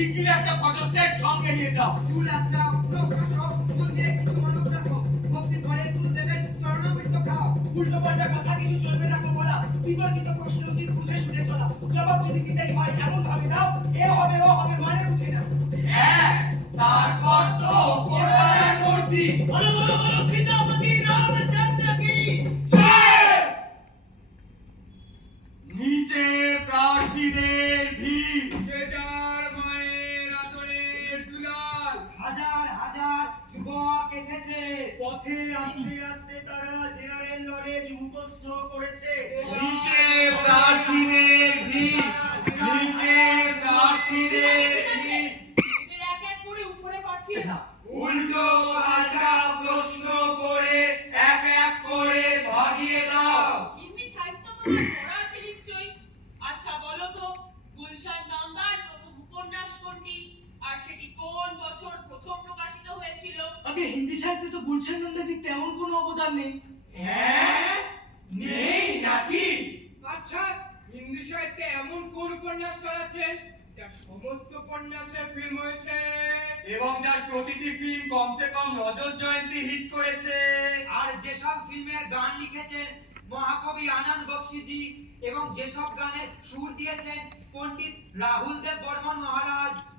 ডিগ্রির একটা ফটোস্টেট সঙ্গে নিয়ে যাও। চুল আঁচড়াও নখ কাটো মন্দিরে কিছু মানব রাখো ভক্তি করে গুরুদেবের চরণামৃত খাও। উল্টো পাল্টা কথা কিছু চলবে না তো বলা। বিপরীত প্রশ্ন উচিত বুঝে শুনে চলা। জবাব যদি দিতেই হয় এমন ভাবে দাও এ হবে ও হবে মানে এসেছে। পথে আস্তে আস্তে তারা জেনারেল নলেজ মুখস্থ করেছে। নিচে প্রার্থীদের ভিড়। নিচে প্রার্থীদের ভিড়। এক এক করে উপরে পাঠিয়ে দাও। উল্টো পাল্টা প্রশ্ন করে এক এক করে ভাগিয়ে দাও। হিন্দি সাহিত্য তোমার পড়া আছে নিশ্চয়ই। আচ্ছা বলো তো গুলশান নন্দার প্রথম উপন্যাস কোনটি? আর সেটি কোন বছর প্রথম প্রকাশিত হয়েছিল? আগে হিন্দি সাহিত্যে তো গুলশান নন্দাজির তেমন কোনো অবদান নেই। হ্যাঁ? নেই নাকি? আচ্ছা হিন্দি সাহিত্যে এমন কোন উপন্যাস করেছেন যার সমস্ত উপন্যাসের ফিল্ম হয়েছে? এবং যার প্রতিটি ফিল্ম কমসে কম রজত জয়ন্তী হিট করেছে। আর যেসব ফিল্মের গান লিখেছেন মহাকবি আনন্দ বক্সিজি এবং যেসব গানের সুর দিয়েছেন পণ্ডিত রাহুল দেব মহারাজ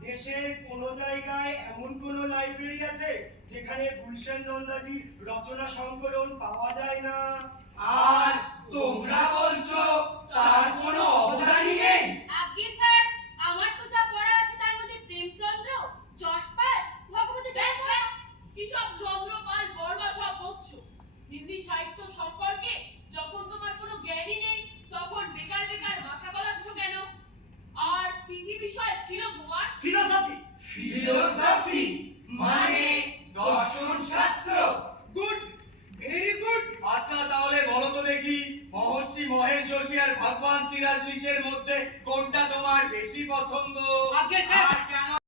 দেশের কোন জায়গায় এমন কোনো লাইব্রেরি আছে যেখানে গুলশান নন্দাজির রচনা সংকলন পাওয়া যায় না আর তোমরা বলছো তার কোনো অবদানই নেই আগে স্যার আমার তো যা পড়া আছে তার মধ্যে প্রেমচন্দ্র যশপাল ভগবতী ব্যাস ব্যাস কি সব চন্দ্রপাল বর্মা সব বকছো হিন্দি সাহিত্য সম্পর্কে যখন তোমার কোনো জ্ঞানই নেই তখন বেকার বেকার মাথা গলাচ্ছ কেন আর কি কি বিষয় ছিল তোমার ফিলোসফি ফিলোসফি মানে দর্শন শাস্ত্র গুড ভেরি গুড আচ্ছা তাহলে বলো তো দেখি মহর্ষি ভগবান সিরাজ মধ্যে কোনটা তোমার বেশি পছন্দ? আগে